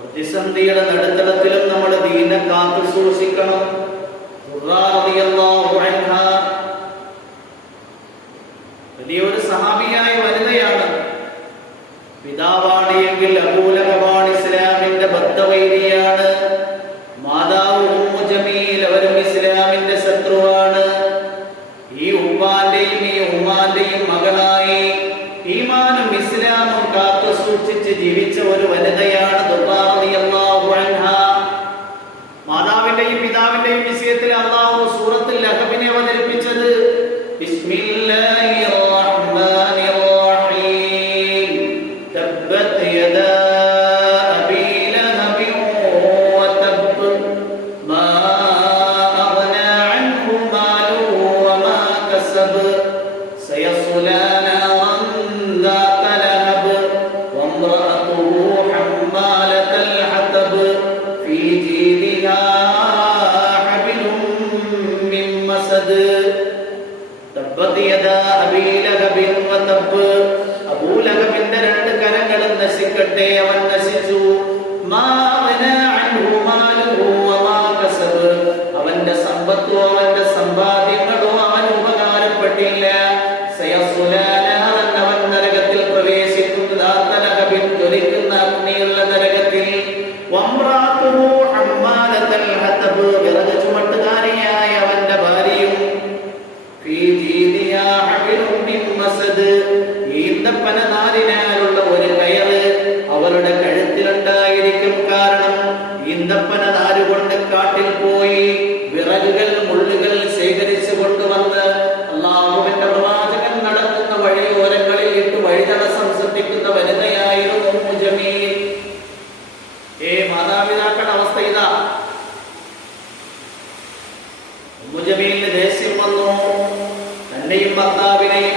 പ്രതിസന്ധിയുടെ നടുത്തളത്തിലും നമ്മുടെ ദീന കാത്തു സൂക്ഷിക്കണം. നശിക്കട്ടെ അവൻ നശിച്ചു. അവന്റെ സമ്പത്തോ അവന്റെ സമ്പാദ്യം പഠിതാപിതാക്കളുടെ അവസ്ഥ ഇതാ. ജമീലിന് ദേഷ്യം വന്നു. തന്നെയും ഭർത്താവിനെയും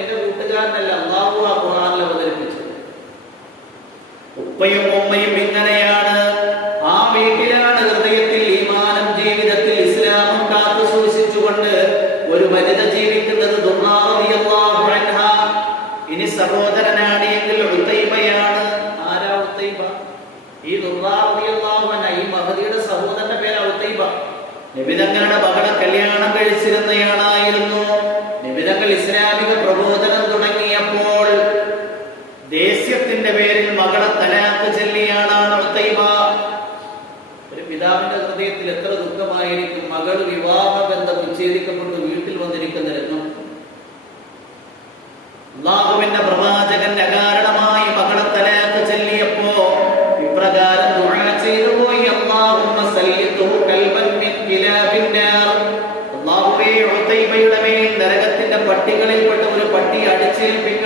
എന്റെ കൂട്ടുകാരനല്ല അള്ളാഹു ആ ഖുറാനിൽ അവതരിപ്പിച്ചത്. ഉപ്പയും ഉമ്മയും ഇങ്ങനെയാണ്. ആ വീട്ടിലാണ് ഹൃദയത്തിൽ ഈമാനം ജീവിതത്തിൽ ഇസ്ലാമും കാത്തു സൂക്ഷിച്ചുകൊണ്ട് ഒരു വനിത ജീവിക്കുന്നത് ഇനി സഹോദരനാണെങ്കിൽ ഉത്തൈബയാണ് ആരാ ഉത്തൈബ ഈ ദുർവാറിയാഹുവന ഈ മഹതിയുടെ സഹോദരന്റെ പേരാ ഉത്തൈബ നിബിതങ്ങളുടെ മകളെ കല്യാണം കഴിച്ചിരുന്നയാളായിരുന്നു. அடிச்சு பின்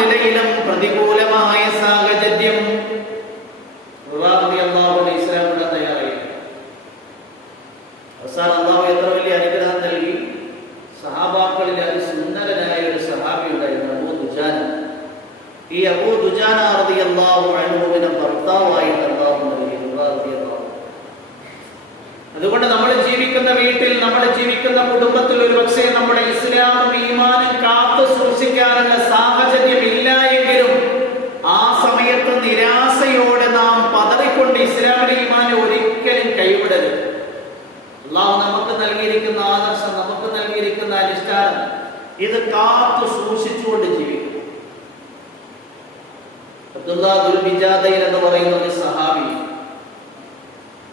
നിലയിലും പ്രതികൂലമായ സാഹചര്യം ദുർറാവതിയല്ലാഹുവിന്റെ ഇസ്ലാം ഇവിടെ തയ്യാറായി അവസാനം അള്ളാഹു എത്ര വലിയ അനുഗ്രഹം നൽകി. സഹാബാക്കളിൽ ഒരു സുന്ദരനായ ഒരു സഹാബി ഈ അബൂ ദുജാന റളിയല്ലാഹു അൻഹുവിനെ ഭർത്താവായിട്ട് അള്ളാഹു നൽകി അതുകൊണ്ട് നമ്മൾ ജീവിക്കുന്ന വീട്ടിൽ നമ്മൾ ജീവിക്കുന്ന കുടുംബത്തിൽ ഒരു പക്ഷേ നമ്മുടെ ഇസ്ലാമും ഈമാനും കാത്തു സൂക്ഷിക്കാനുള്ള സാഹചര്യം ഇല്ല എങ്കിലും ആ സമയത്ത് നിരാശയോടെ നാം പതറിക്കൊണ്ട് ഇസ്ലാമിലെ ഈമാനെ ഒരിക്കലും കൈവിടരുത് അള്ളാഹു നമുക്ക് നൽകിയിരിക്കുന്ന ആദർശം നമുക്ക് നൽകിയിരിക്കുന്ന അനുഷ്ഠാനം ഇത് കാത്തു സൂക്ഷിച്ചുകൊണ്ട് ജീവിക്കും. എന്ന് പറയുന്ന ഒരു സഹാബി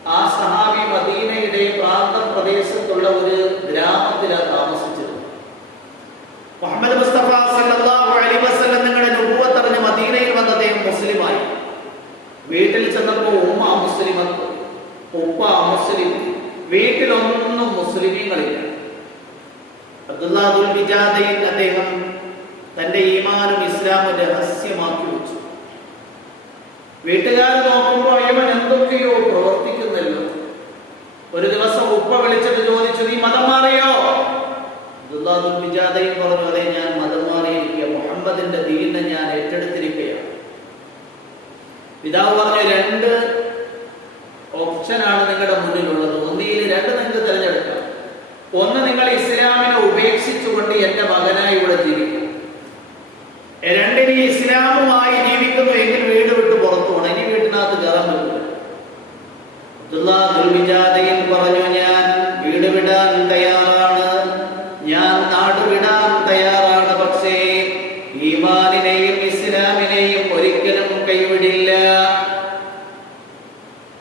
ആ സഹാബി മദീനയുടെ പ്രാന്ത പ്രദേശത്തുള്ള ഒരു ഗ്രാമത്തിലാണ് താമസിച്ചത് മുഹമ്മദ് അബ്ദുല്ലാദുൽ ബിജാദയിൽ അദ്ദേഹം തന്റെ ഈമാനും ഇസ്ലാമും രഹസ്യമാക്കി വെച്ചു. വീട്ടുകാർ നോക്കുമ്പോൾ ഇവൻ എന്തൊക്കെയോ പ്രവർത്തിക്കുന്നല്ലോ. ഒരു ദിവസം ഉപ്പ വിളിച്ചിട്ട് ചോദിച്ചു നീ മതം മാറിയോ? ദുല്ലാദുൽ ബിജാദയിൽ പറഞ്ഞു അതെ ഞാൻ മതം മാറിയിരിക്കുക. മുഹമ്മദിന്റെ ദീനെ ഞാൻ ഏറ്റെടുത്തിരിക്കുകയാണ്. പിതാവ് പറഞ്ഞു രണ്ട് ഓപ്ഷനാണ് ഉപേക്ഷിച്ചുകൊണ്ട് എന്റെ മകനായി ഇവിടെ ജീവിക്കും. രണ്ടിന് ഇസ്ലാമുമായി ജീവിക്കുന്നു എങ്കിൽ വീട് വിട്ട് പുറത്തു പോകണം ഇനി വീട്ടിനകത്ത് കയറാൻ പറ്റില്ല ദുർവിജാതയിൽ പറഞ്ഞു ഞാൻ വീട് വിടാൻ തയ്യാറാണ്. ഞാൻ നാട് വിടാൻ തയ്യാറാണ്. പക്ഷേ ഈമാനിനെയും ഇസ്ലാമിനെയും ഒരിക്കലും കൈവിടില്ല.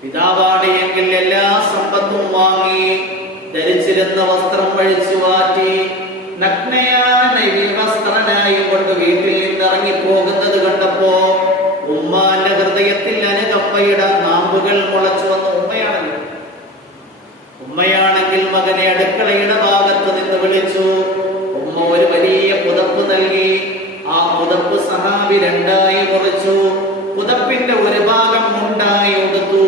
പിതാവാണ് എങ്കിൽ എല്ലാ സമ്പത്തും വാങ്ങി ധരിച്ചിരുന്ന വസ്ത്രം വഴിച്ചു മാറ്റി കൊണ്ട് വീട്ടിൽ നിന്ന് ഇറങ്ങി പോകുന്നത് കണ്ടപ്പോ ഉമ്മാന്റെ ഹൃദയത്തിൽ അനുകമ്പയുടെ നാമ്പുകൾ മുളച്ചു വന്ന ഉമ്മയാണല്ലോ. ഉമ്മയാണെങ്കിൽ മകനെ അടുക്കളയുടെ ഭാഗത്ത് നിന്ന് വിളിച്ചു. ഉമ്മ ഒരു വലിയ പുതപ്പ് നൽകി. ആ പുതപ്പ് സഹാബി രണ്ടായി മുറിച്ചു. പുതപ്പിന്റെ ഒരു ഭാഗം മുണ്ടായി ഉടുത്തു.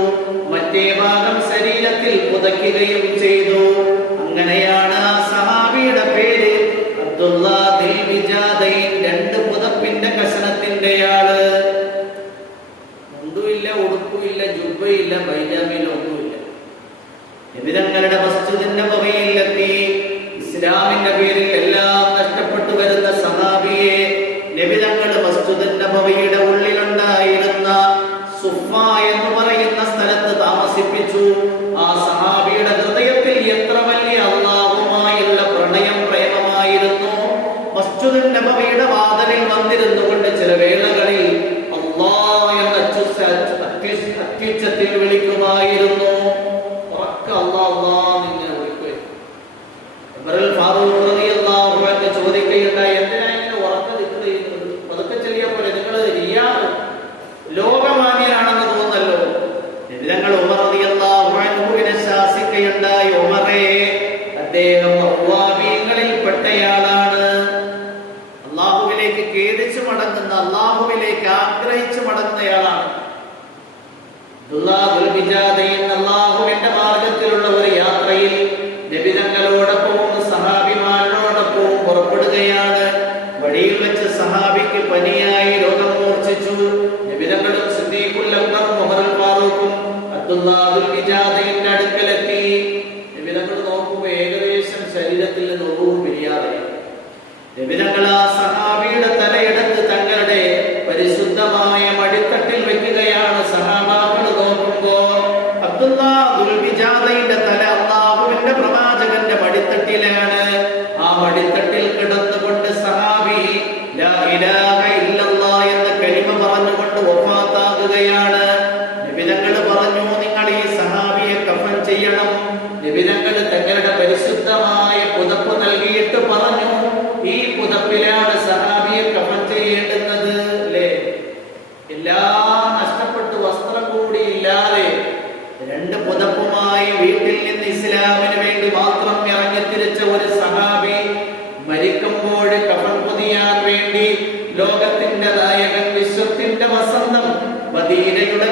മറ്റേ ഭാഗം ശരീരത്തിൽ പുതയ്ക്കുകയും ചെയ്തു. അങ്ങനെയാണ് ആൾ മുണ്ടുമില്ല ഉടുപ്പുമില്ല ജുബയില്ല ബൈജാമില്ല ഒന്നുമില്ല. എതിരങ്ങളുടെ മസ്ജിദിന്റെ പുറയിലെത്തി ഇസ്ലാമിന്റെ പേരിൽ എല്ലാം നഷ്ടപ്പെട്ടു വരുന്ന സഹാബിയെ നബിതങ്ങൾ വസ്തുതന്റെ പുറയുടെ ಪನಿಯಾ നായകൻ വിശ്വത്തിന്റെ വസന്തം മദീനയുടെ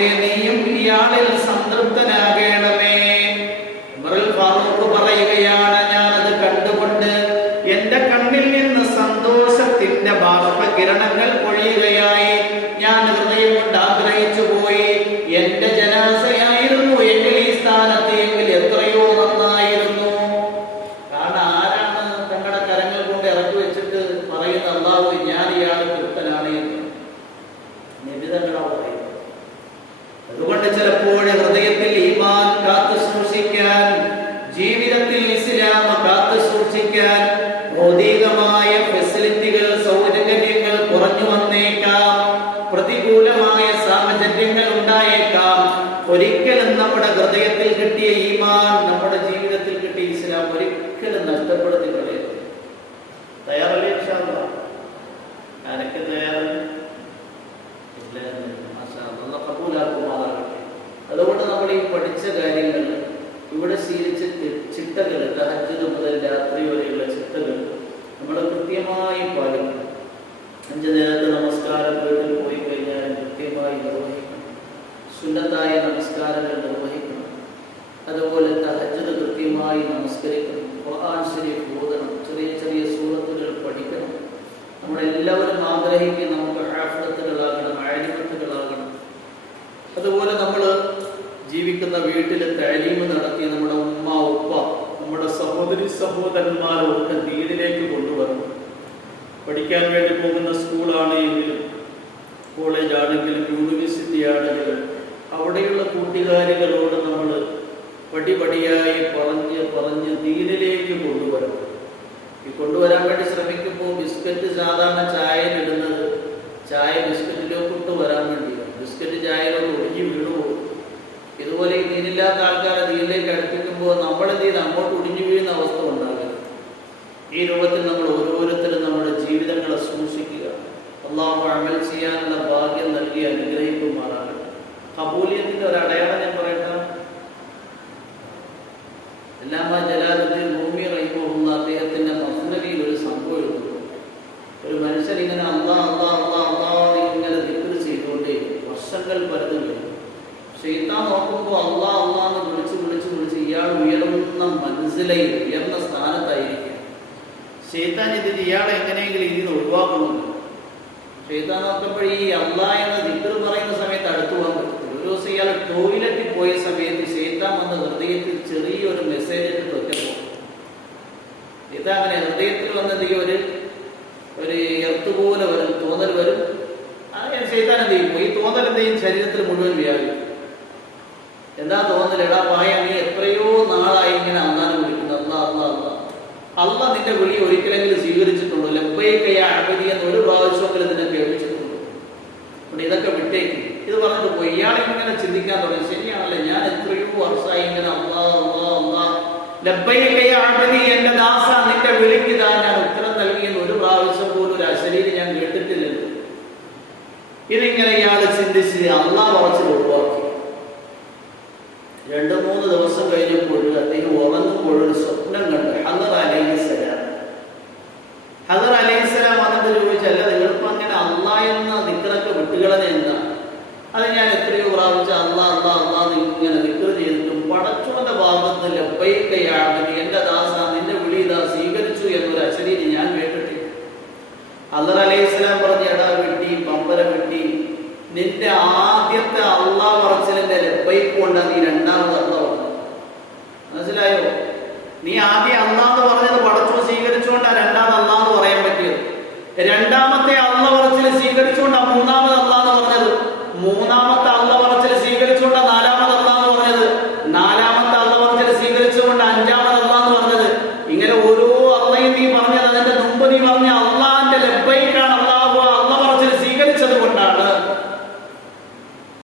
അള്ളാഹുവേ നീയും ഇയാളിൽ സംതൃപ്തനാകണമേ അതുകൊണ്ട് ഇവിടെ ശീലിച്ച ചിട്ടകൾ തഹജ്ജുദ് മുതൽ രാത്രി വരെയുള്ള ചിട്ടകൾ നമ്മൾ കൃത്യമായി പാലിക്കണം. അഞ്ച് നേരത്തെ നമസ്കാരം വീട്ടിൽ പോയി കഴിഞ്ഞാൽ കൃത്യമായി നിർവഹിക്കണം. സുന്നത്തായ നമസ്കാരങ്ങൾ നിർവഹിക്കണം. അതുപോലെ തഹജ്ജുദ് കൃത്യമായി നമസ്കരിക്കണം. ഖുർആൻ ശരീഫ് ഓതണം. ചെറിയ ചെറിയ സൂറത്തുകൾ പഠിക്കണം. നമ്മളെല്ലാവരും ആഗ്രഹിക്കുന്ന നമുക്ക് ആഫ്ലത്തുകളാകണം ആയിരത്തുകളാകണം അതുപോലെ നമ്മൾ ജീവിക്കുന്ന വീട്ടിൽ താലീമ് നടത്തി നമ്മുടെ ഉമ്മ ഉപ്പ നമ്മുടെ സഹോദരി സഹോദരന്മാരൊക്കെ ദീനിലേക്ക് കൊണ്ടുവരണം പഠിക്കാൻ വേണ്ടി പോകുന്ന സ്കൂളാണെങ്കിലും കോളേജ് ആണെങ്കിലും യൂണിവേഴ്സിറ്റി ആണെങ്കിലും അവിടെയുള്ള കൂട്ടുകാരികളോട് നമ്മൾ പടിപടിയായി പറഞ്ഞ് പറഞ്ഞ് ദീനിലേക്ക് കൊണ്ടുവരണം. ഈ കൊണ്ടുവരാൻ വേണ്ടി ശ്രമിക്കുമ്പോൾ ബിസ്ക്കറ്റ് സാധാരണ ചായ ഇടുന്നത് ചായ ബിസ്ക്കറ്റിലേക്ക് ഇട്ട് വരാൻ വേണ്ടിയാണ്. ബിസ്ക്കറ്റ് ചായയിലോട്ട് ഒഴിഞ്ഞു വീണു പോകും. ഇതുപോലെ ഈ ദീനില്ലാത്ത ആൾക്കാരെ ദീനിലേക്ക് അടുപ്പിക്കുമ്പോൾ നമ്മളെന്ത് ചെയ്ത് അങ്ങോട്ട് ഒടിഞ്ഞു വീഴുന്ന അവസ്ഥ ഉണ്ടാകരുത്. ഈ രൂപത്തിൽ നമ്മൾ ഓരോരുത്തരും നമ്മുടെ ജീവിതങ്ങളെ സൂക്ഷിക്കുക. അള്ളാഹു അമൽ ചെയ്യാനുള്ള ഭാഗ്യം നൽകി അനുഗ്രഹിക്കുമാറാകട്ടെ. കബൂലിയത്തിന്റെ ഒരു അടയാളം ഞാൻ പറയട്ടെ? അല്ലാമ ജലാലുദ്ദീൻ ഭൂമി റഹിമുള്ള അദ്ദേഹത്തിന്റെ മസ്നവിയിൽ ഒരു സംഭവം എഴുതുന്നു ഒരു മനുഷ്യൻ ഇങ്ങനെ അള്ളാ അള്ളാ അള്ളാ അള്ളാ ഇങ്ങനെ ദിക്ർ ചെയ്തുകൊണ്ടേ വർഷങ്ങൾ പലതും ഷെയ്ത്താൻ നോക്കുമ്പോൾ അള്ളാ അള്ളാ എന്ന് വിളിച്ച് വിളിച്ച് വിളിച്ച് ഇയാൾ ഉയർന്ന മനസ്സിലായി ഉയർന്ന സ്ഥാനത്തായിരിക്കും. ഷെയ്ത്താൻ ഇതിന് ഇയാളെ എങ്ങനെയെങ്കിലും ഇതിന് ഒഴിവാക്കുന്നുണ്ട്? ഷെയ്ത്താൻ നോക്കുമ്പോൾ ഈ അള്ളാ എന്ന ദിക്ർ പറയുന്ന സമയത്ത് അടുത്തു പോകാൻ പറ്റത്തില്ല. ഒരു ദിവസം ഇയാൾ ടോയ്ലറ്റിൽ പോയ സമയത്ത് ഷെയ്ത്താൻ വന്ന ഹൃദയത്തിൽ ചെറിയൊരു മെസ്സേജ് ഇട്ട് ഇത് അങ്ങനെ ഹൃദയത്തിൽ വന്നെന്തെങ്കിലും ഒരു ഒരു എർത്ത് പോലെ വരും തോന്നൽ വരും. അങ്ങനെ ചെയ്താൽ എന്ത് ചെയ്യും? ഈ തോന്നൽ എന്ത് ചെയ്യും? ശരീരത്തിൽ മുഴുവൻ വ്യാപിക്കും. എന്താ തോന്നൽ എടാ പായ നീ എത്രയോ നാളായി ഇങ്ങനെ അന്നാനം വിളിക്കുന്നു. അല്ല അല്ല അല്ല. അല്ല നിന്റെ വിളി ഒരിക്കലെങ്കിലും സ്വീകരിച്ചിട്ടുള്ളൂ ലബ്ബൈക്കയ അഴപതി എന്ന് ഒരു പ്രാവശ്യമെങ്കിലും നിന്നെ കേൾപ്പിച്ചിട്ടുള്ളൂ അവിടെ ഇതൊക്കെ വിട്ടേക്ക്. ഇത് പറഞ്ഞിട്ട് പോയി. ഇയാൾ ഇങ്ങനെ ചിന്തിക്കാൻ തുടങ്ങി. ശരിയാണല്ലേ? ഞാൻ എത്രയോ വർഷമായി ഇങ്ങനെ അള്ളാ അള്ളാ അള്ളാ ലബ്ബൈക്കയ അഴപതി എന്റെ ദാസ നിന്റെ വിളിക്കിതാ ഞാൻ ഉത്തരം നൽകിയെന്ന് ഒരു പ്രാവശ്യം പോലും ഒരു അശരീരം ഞാൻ കേട്ടിട്ടില്ലല്ലോ. ഇതിങ്ങനെ ഇയാൾ ചിന്തിച്ച് അല്ല കുറച്ച് ഒഴിവാക്കി രണ്ടു മൂന്ന് ദിവസം കഴിഞ്ഞപ്പോൾ അദ്ദേഹം ഉറങ്ങുമ്പോൾ സ്വപ്നം കണ്ട്. ഹദർ അലൈഹിസ്സലാം. ഹദർ അലൈഹിസ്സലാം വന്നിട്ട് ചോദിച്ചല്ല നിങ്ങൾക്ക് അങ്ങനെ അള്ളാ എന്ന നിക്കറൊക്കെ വിട്ടുകളഞ്ഞ എന്താ? അത് ഞാൻ എത്രയോ പ്രാവശ്യം അള്ളാ അള്ളാ എന്ന് ഇങ്ങനെ നിക്കറ് ചെയ്തിട്ടും പടച്ചോന്റെ ഭാഗത്ത് ലബ്ബൈക്കയാണ് എന്റെ ദാസ നിന്റെ വിളി ഇതാ സ്വീകരിച്ചു എന്നൊരു അശരീരി ഞാൻ കേട്ടിട്ടില്ല. അള്ളർ അലൈഹിസ്സലാം പറഞ്ഞ എടാ വെട്ടി പമ്പര വെട്ടി നിന്റെ ആദ്യത്തെ അള്ളാ പറച്ചിലിന്റെ ലബ്ബൈക്ക് കൊണ്ടാ നീ രണ്ടാമത് അള്ള പറഞ്ഞു മനസ്സിലായോ നീ ആദ്യം അള്ളാ